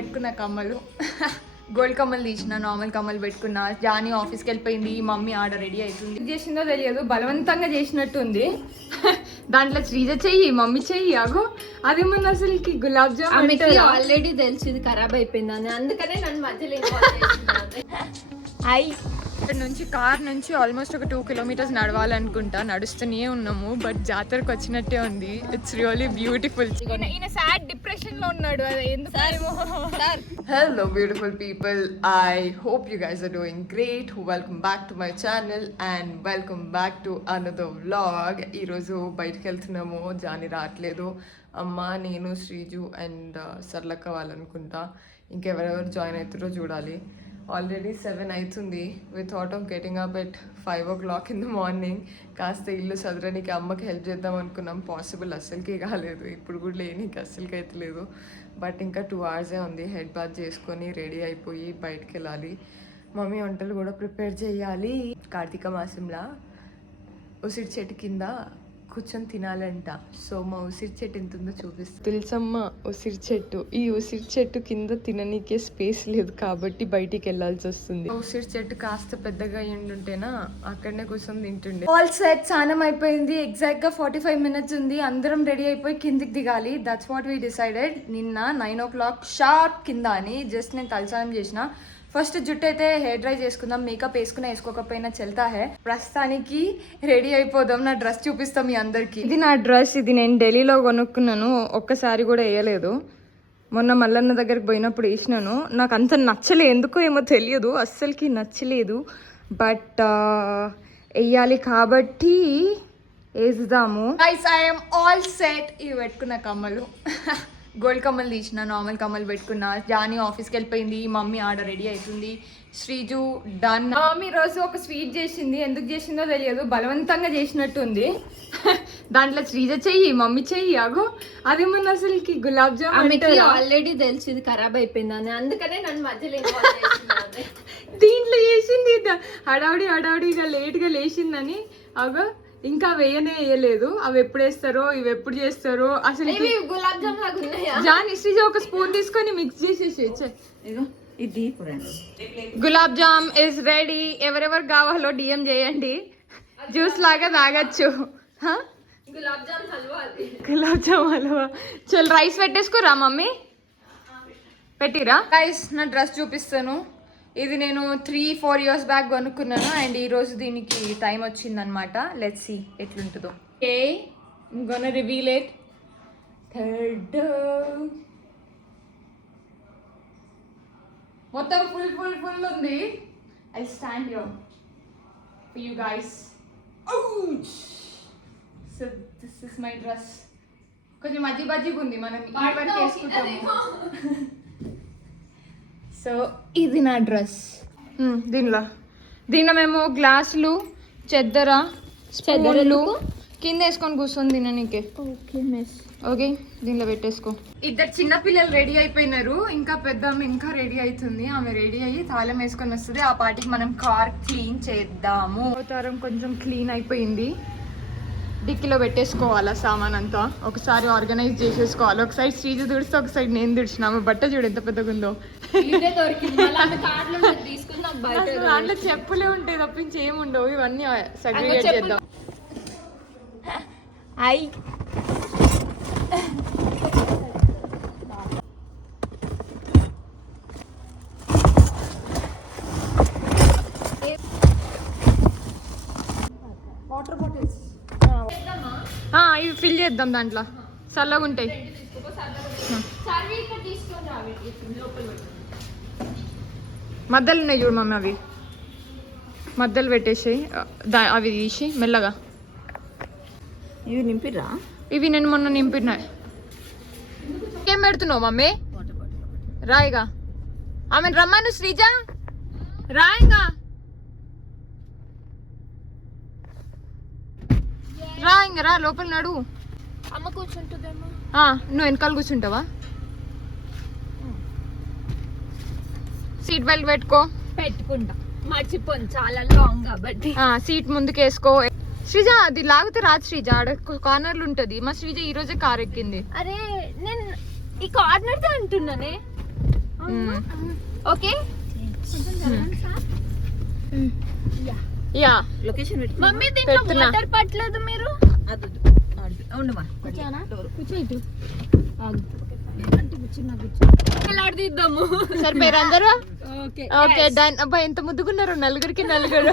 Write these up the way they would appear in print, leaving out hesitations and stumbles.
పెట్టుకున్న కమ్మలు గోల్డ్ కమ్మలు తీసిన, నార్మల్ కమ్మలు పెట్టుకున్నా. జానీ ఆఫీస్కి వెళ్ళిపోయింది, మమ్మీ ఆడ రెడీ అవుతుంది. చేసిందో తెలియదు, బలవంతంగా చేసినట్టు ఉంది. దాంట్లో శ్రీజ చెయ్యి, మమ్మీ చెయ్యి, అగో అదేమన్నా అసలుకి గులాబ్ జామ్ ఆల్రెడీ తెలిసి ఇది ఖరాబ్ అయిపోయిందని, అందుకనే నన్ను మధ్యలో ఇక్కడ నుంచి కార్ నుంచి ఆల్మోస్ట్ ఒక 2 కిలోమీటర్స్ నడవాలనుకుంటా. నడుస్తూనే ఉన్నాము, బట్ జాతరకు వచ్చినట్టే ఉంది. It's really beautiful. ఈయన సాడ్ డిప్రెషన్ లో ఉన్నాడు. Hello beautiful people, I hope you guys are doing great. Welcome back to my channel and welcome back to another vlog. ఈరోజు బయటకు వెళ్తున్నాము, జాని రావట్లేదు. అమ్మ, నేను, శ్రీజు అండ్ సర్లక్క వాళ్ళనుకుంటా. ఇంకెవరెవరు జాయిన్ అవుతారో చూడాలి. ఆల్రెడీ 7 అవుతుంది. We thought of getting up at 5 o'clock in the morning. కాస్త ఇల్లు సదరనికి అమ్మకి హెల్ప్ చేద్దాం అనుకున్నాం. పాసిబుల్ అస్సలకి కాలేదు. ఇప్పుడు కూడా లేనికి అస్సలకి అయితే లేదు. బట్ ఇంకా 2 hours ఉంది. హెడ్ బాత్ చేసుకొని రెడీ అయిపోయి బయటకు వెళ్ళాలి. మమ్మీ వంటలు కూడా ప్రిపేర్ చేయాలి. కార్తీక మాసంలో ఉసిరి చెట్టు కింద కూర్చొని తినాలంట. సో మా ఉసిరి చెట్టు ఎంత ఉందో చూపిస్తాను. తెలుసమ్మా, ఉసిరి చెట్టు. ఈ ఉసిరి చెట్టు కింద తిననీకే స్పేస్ లేదు కాబట్టి బయటికి వెళ్ళాల్సి వస్తుంది. ఉసిరి చెట్టు కాస్త పెద్దగా అయ్యిండుంటేనా అక్కడనే కూర్చొని తింటుండే. ఆల్ సెట్, స్నానం అయిపోయింది. ఎగ్జాక్ట్ గా 45 minutes ఉంది. అందరం రెడీ అయిపోయి కిందికి దిగాలి. That's what we decided. నిన్న 9 o'clock షార్ప్ కింద అని జస్ట్ నేను తలస్నానం చేసిన. ఫస్ట్ జుట్టు అయితే హెయిర్ డ్రై చేసుకుందాం. మేకప్ వేసుకున్నా వేసుకోకపోయినా చెల్తా హే. ప్రస్తుతానికి రెడీ అయిపోదాం. నా డ్రెస్ చూపిస్తాం మీ అందరికి. ఇది నా డ్రెస్. ఇది నేను ఢిల్లీలో కొనుక్కున్నాను. ఒక్కసారి కూడా వేయలేదు. మొన్న మల్లన్న దగ్గరికి పోయినప్పుడు వేసినాను. నాకు అంత నచ్చలేదు, ఎందుకో ఏమో తెలియదు, అస్సలకి నచ్చలేదు. బట్ వేయాలి కాబట్టి వేద్దాము. Guys, I'm all set. ఇవి పెట్టుకున్న కమ్మలు గోల్డ్ కమ్మలు తీసిన, నార్మల్ కమ్మలు పెట్టుకున్నా. జానీ ఆఫీస్కి వెళ్ళిపోయింది, మమ్మీ ఆడ రెడీ అవుతుంది. శ్రీజు డన్. మమ్మీ రోజు ఒక స్వీట్ చేసింది. ఎందుకు చేసిందో తెలియదు, బలవంతంగా చేసినట్టు ఉంది. దాంట్లో శ్రీజ చెయ్యి, మమ్మీ చెయ్యి, అగో అదేమన్నా అసలుకి గులాబ్ జామ్ ఆల్రెడీ తెలిసి ఇది ఖరాబ్ అయిపోయిందని, అందుకనే నన్ను మధ్యలో దీంట్లో చేసింది. హడావుడిగా లేట్గా లేచిందని. అగో ఇంకా వేయలేదు. అవి ఎప్పుడు వేస్తారో, ఇవి ఎప్పుడు చేస్తారో అసలు. గులాబ్ జామ్ లాగా ఉన్నాయా? జానీ, శ్రీజ ఒక స్పూన్ తీసుకొని మిక్స్ చేసేసి. ఇది గులాబ్ జామ్ ఇస్ రెడీ. ఎవరెవరు కావాలో డిఎం చేయండి. జ్యూస్ లాగా తాగొచ్చు. గులాబ్ జామ్ హల్వా. చల్, రైస్ పెట్టేసుకోరా మమ్మీ. పెట్టిరా రైస్. నా డ్రెస్ చూపిస్తాను. ఇది నేను 3-4 years బ్యాక్ కొనుక్కున్నాను. అండ్ ఈరోజు దీనికి టైం వచ్చిందనమాట. లెట్స్ సీ ఎట్లుంటుందో. Okay, I'm gonna reveal it. మొత్తం ఫుల్ ఉంది. I stand here for you guys. So this is my dress. కొంచెం మజ్జిగా ఉంది, మనం ఈ వరకు వేసుకుంటాము. సో ఇది నా డ్రెస్. దీనిలో మేము గ్లాసులు, చెద్దర, స్పూన్లు కింద వేసుకొని కూర్చొని తిననీకే. ఓకే, దీనిలో పెట్టేసుకో. ఇద్దరు చిన్నపిల్లలు రెడీ అయిపోయినారు. ఇంకా పెద్దమ్మ ఇంకా రెడీ అవుతుంది. ఆమె రెడీ అయ్యి తాళం వేసుకొని వస్తుంది. ఆ పాటికి మనం కార్ క్లీన్ చేద్దాము. అవతారం కొంచెం క్లీన్ అయిపోయింది. డిక్కీలో పెట్టేసుకోవాలా సామాన్ అంతా. ఒకసారి ఆర్గనైజ్ చేసేసుకోవాలి. ఒక సైడ్ శ్రీజు తుడిస్తే ఒక సైడ్ నేను తుడిచినాము. బట్ట చూడు ఎంత పెద్దగా ఉందో. దాంట్లో చెప్పులే ఉంటాయి తప్పించి ఏముండవు. ఇవన్నీ సెగ్రిగేట్ చేద్దాం. వాటర్ బాటిల్స్ ఇవి ఫిల్ చేద్దాం. దాంట్లో చల్లగా ఉంటాయి. మధ్యలో ఉన్నాయి చూడు మమ్మీ, అవి మధ్యలో పెట్టేసి అవి తీసి మెల్లగా. ఇవి నింపిరా? ఇవి నేను మొన్న నింపినా. ఏం పెడుతున్నావు మమ్మీ? రాయిగా ఆమె రమ్మను. శ్రీజ రాయిగా రా లోపల నడు. అమ్మ కూర్చుంటుందేమో. నువ్వు వెనకాల కూర్చుంటావా? సీట్ బెల్ట్ పెట్టుకుంటా. మర్చిపోను, చాలా లాంగ్ కాబట్టి. సీట్ ముందుకు వేసుకో. శ్రీజ అది లాగితే రాదు శ్రీజ, ఆడ కార్నర్లు ఉంటది. మా శ్రీజ ఈ రోజే కార్ ఎక్కింది. అరే నేను ఈ కార్నర్ అంటున్నానే. ఓకే యా లొకేషన్ మమ్మీ దీంట్లో పెడుతున్నా. వాటర్ పట్టలేదు మీరు ఉండమా కూర్చోయిటు తీద్దాము సరిపోయారు అందరూ ఓకే ఓకే డన్. అబ్బా ఎంత ముద్దుకున్నారు నలుగురికి నలుగురు.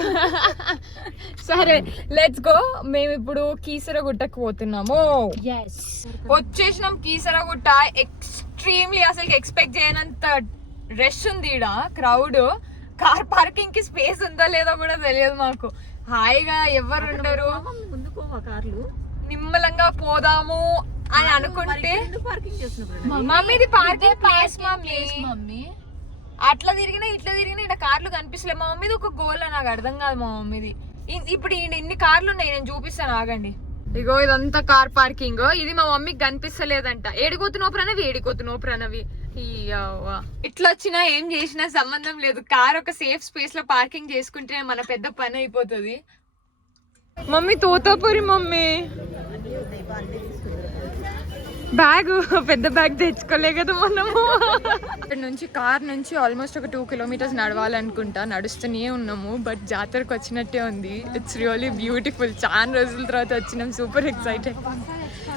సరే లెట్స్ గో. మేము ఇప్పుడు కీసరగుట్టకు పోతున్నాము. వచ్చేసినాం కీసరగుట్ట. ఎక్స్ట్రీమ్లీ అసలు ఎక్స్పెక్ట్ చేయనంత రష్ ఉంది ఈడ, క్రౌడ్. కార్ పార్కింగ్ కి స్పేస్ ఉందో లేదో కూడా తెలియదు మాకు. హాయిగా ఎవరు ఉండరు, ముందుకో కార్లు నిమ్మలంగా పోదాము అని అనుకుంటే పార్కింగ్ చేస్తున్నప్పుడు మమ్మీది పార్కింగ్ ప్లేస్ మమ్మీ అట్లా తిరిగినా ఇట్లా తిరిగినా ఇక్కడ కార్లు కనిపిస్తలేదు. మా మమ్మీది ఒక గోల్ నాకు అర్థం కాదు. మా మమ్మీది ఇప్పుడు ఇన్ని కార్లు ఉన్నాయి, నేను చూపిస్తాను ఆగండి. ఇగో ఇదంతా కార్ పార్కింగ్. ఇది మా మమ్మీకి కనిపిస్తలేదంట. ఏడిపోతున్నావు ప్రణవి, ఏడిపోతున్నావు ప్రణవి. ఇట్లా వచ్చినా ఏం చేసినా సంబంధం లేదు. కార్ ఒక సేఫ్ స్పేస్ లో పార్కింగ్ చేసుకుంటే మన పెద్ద పని అయిపోతుంది. మమ్మీ తోతాపురి మమ్మీ బ్యాగ్, పెద్ద బ్యాగ్ తెచ్చుకోలే కదా మనము. ఇక్కడ నుంచి కార్ నుంచి ఆల్మోస్ట్ ఒక 2 kilometers నడవాలనుకుంటా. నడుస్తూనే ఉన్నాము, బట్ జాతరకు వచ్చినట్టే ఉంది. It's really beautiful. చాలా రోజుల తర్వాత వచ్చినాం, సూపర్ ఎక్సైటెడ్.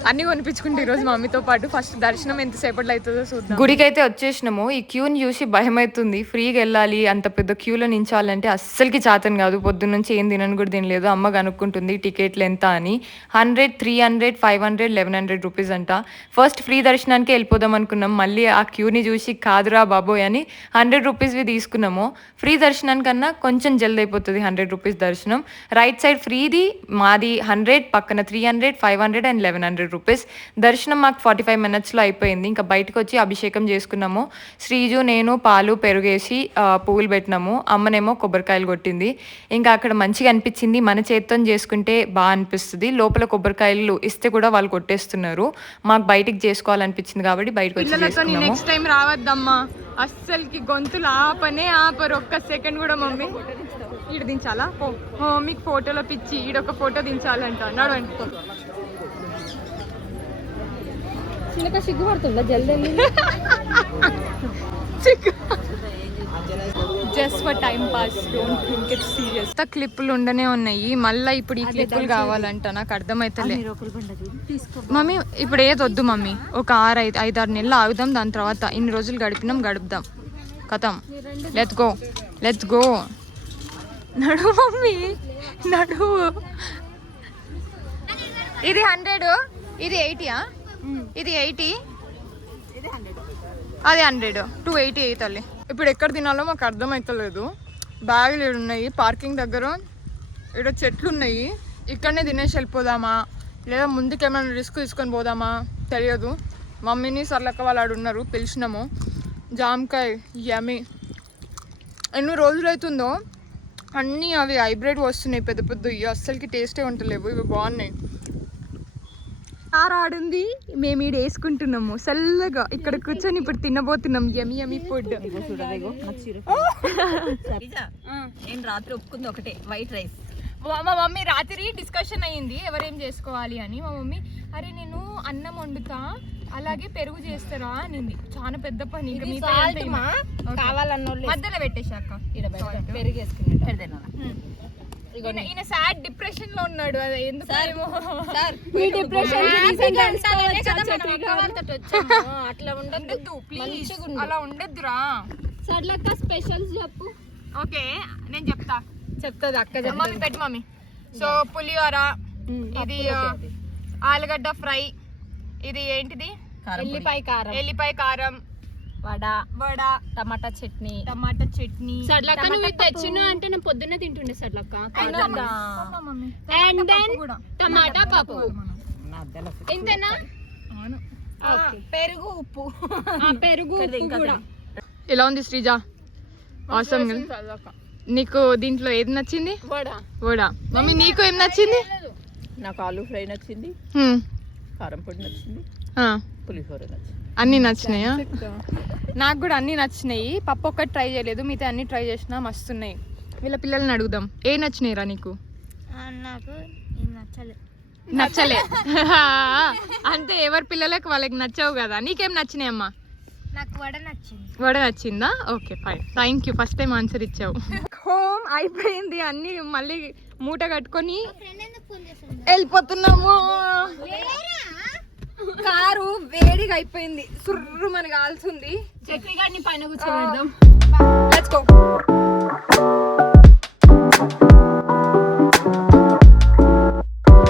అన్ని కొనిపించుకుంటే ఈరోజు మమ్మీతో పాటు. ఫస్ట్ దర్శనం ఎంతసేపట్లో అవుతుందో చూద్దాం. గుడికి అయితే వచ్చేసినాము. ఈ క్యూని చూసి భయం అవుతుంది. ఫ్రీగా వెళ్ళాలి, అంత పెద్ద క్యూలో నించాలంటే అస్సలకి చాతన్ కాదు. పొద్దున్న నుంచి ఏం తినని కూడా తినలేదు. అమ్మ కనుక్కుంటుంది టికెట్లు ఎంత అని. 100, 300, 500, 1100 రూపీస్ అంట. ఫస్ట్ ఫ్రీ దర్శనానికి వెళ్ళిపోదాం అనుకున్నాం. మళ్ళీ ఆ క్యూని చూసి కాదురా బాబోయ్ అని 100 రూపీస్వి తీసుకున్నాము. ఫ్రీ దర్శనానికన్నా కొంచెం జల్ది అయిపోతుంది 100 రూపీస్ దర్శనం. రైట్ సైడ్ ఫ్రీది మాది 100, పక్కన 300, 500 అండ్ 1100 రూపీస్. దర్శనం మాకు 45 minutesలో అయిపోయింది. ఇంకా బయటకు వచ్చి అభిషేకం చేసుకున్నాము. శ్రీజు, నేను పాలు పెరుగేసి పువ్వులు పెట్టినాము. అమ్మనేమో కొబ్బరికాయలు కొట్టింది. ఇంకా అక్కడ మంచిగా అనిపించింది. మన చేత్తో చేసుకుంటే బాగా అనిపిస్తుంది. లోపల కొబ్బరికాయలు ఇస్తే కూడా వాళ్ళు కొట్టేస్తున్నారు. మాకు బయటికి చేసుకోవాలనిపించింది కాబట్టి బయటకు వచ్చి నెక్స్ట్ టైం రావద్దమ్మా. అస్సలకి గొంతులు ఆపనే ఆపరు ఒక్క సెకండ్ కూడా. మమ్మీ ఈడ దించాలా? మమ్మీకి ఫోటోలో పిచ్చి. ఈడొక ఫోటో దించాలంట. నడవండి. చిన్నగా సిగ్గుపడుతుందా జల్దీ just for time pass, don't think it's serious. క్లిప్పులు ఉండనే ఉన్నాయి. మళ్ళీ ఇప్పుడు ఈ క్లిప్పులు కావాలంట. నాకు అర్థమైతలే మమ్మీ. ఇప్పుడు ఏది వద్దు మమ్మీ. ఒక 5-6 నెలలు ఆగుదాం. దాని తర్వాత ఇన్ని రోజులు గడుపుదాం. కథం. Let's go, let's go. నడు మమ్మీ, నడు. ఇది 100, ఇది 80. ఇది 80, అది 100, 280 అవుతుంది. ఇప్పుడు ఎక్కడ తినాలో మాకు అర్థమవుతలేదు. బ్యాగులు ఉన్నాయి పార్కింగ్ దగ్గర. ఇక్కడ చెట్లు ఉన్నాయి. ఇక్కడనే తినేసి వెళ్ళిపోదామా లేదా ముందుకేమైనా రిస్క్ తీసుకొని పోదామా తెలియదు. మమ్మీని సర్లక్క వాళ్ళు ఆడున్నారు, పిలిచినాము. జామకాయ యమీ. ఎన్ని రోజులు అవుతుందో అన్నీ అవి హైబ్రిడ్ వస్తున్నాయి పెద్ద పెద్దవి. అస్సలకి టేస్టే ఉంటలేవు. ఇవి బాగున్నాయి. కార్ ఆడుంది, మేము ఈడ వేసుకుంటున్నాము చల్లగా. ఇక్కడ కూర్చొని ఇప్పుడు తినబోతున్నాం యమీ యమీ ఫుడ్. నేను రాత్రి ఒప్పుకుంది ఒకటే, వైట్ రైస్. మా మమ్మీ రాత్రి డిస్కషన్ అయ్యింది ఎవరేం చేసుకోవాలి అని. మా మమ్మీ అరే నేను అన్నం వండుతా, అలాగే పెరుగు చేస్తారా అనింది. చాలా పెద్ద పని. కావాలన్న మధ్యలో పెట్టేశాక పెరుగు వేసుకున్నాడు. ఈయన సాడ్ డిప్రెషన్ లో ఉన్నాడు. అది ఎందుకు అట్లా ఉండద్దు ప్లీజ్, అలా ఉండద్దురా. సర్లక్క స్పెషల్స్ చెప్పు. ఓకే నేను చెప్తాది అక్క. మమ్మీ పెట్టు మమ్మీ. సో పులిహోర, ఇది ఆలుగడ్డ ఫ్రై, ఇది ఏంటిది ఎల్లిపాయ కారం, వడ, టమాటా చట్నీ. సర్లక్క నువ్వు తెచ్చిన అంటే నేను పొద్దున్నే తింటుండే సర్లక్క. అండ్ దెన్ టమాటా పప్పు. ఇంతేనా? పెరుగు ఉప్పు కూడా. ఎలా ఉంది శ్రీజ? ఆసమ్. నీకు దీంట్లో ఏది నచ్చింది? వడ. మమ్మీ నీకు ఏం నచ్చింది? నాకు ఆలూ ఫ్రై నచ్చింది, కారం పొడి నచ్చింది, పులిహోర నచ్చింది. అన్నీ నచ్చినాయా? నాకు కూడా అన్నీ నచ్చినాయి. పప్పు ఒక్కటి ట్రై చేయలేదు, మిగతా అన్ని ట్రై చేసినా మస్తున్నాయి. వీళ్ళ పిల్లల్ని అడుగుదాం. ఏ నచ్చినాయిరా నీకు? నచ్చలే అంటే ఎవరి పిల్లలకు వాళ్ళకి నచ్చవు కదా. నీకేం నచ్చినాయి అమ్మా? నాకు వడ నచ్చింది. వడ నచ్చిందా? Okay fine, thank you, first time answer ఇచ్చావు. హోమ్ అయిపోయింది, అన్ని మళ్ళీ మూట కట్టుకొని వెళ్ళిపోతున్నాము. కారు వేడిగా అయిపోయింది, సుర్రు మన కాల్సింది. చక్రి గారిని పైన కూర్చోబెడదాం.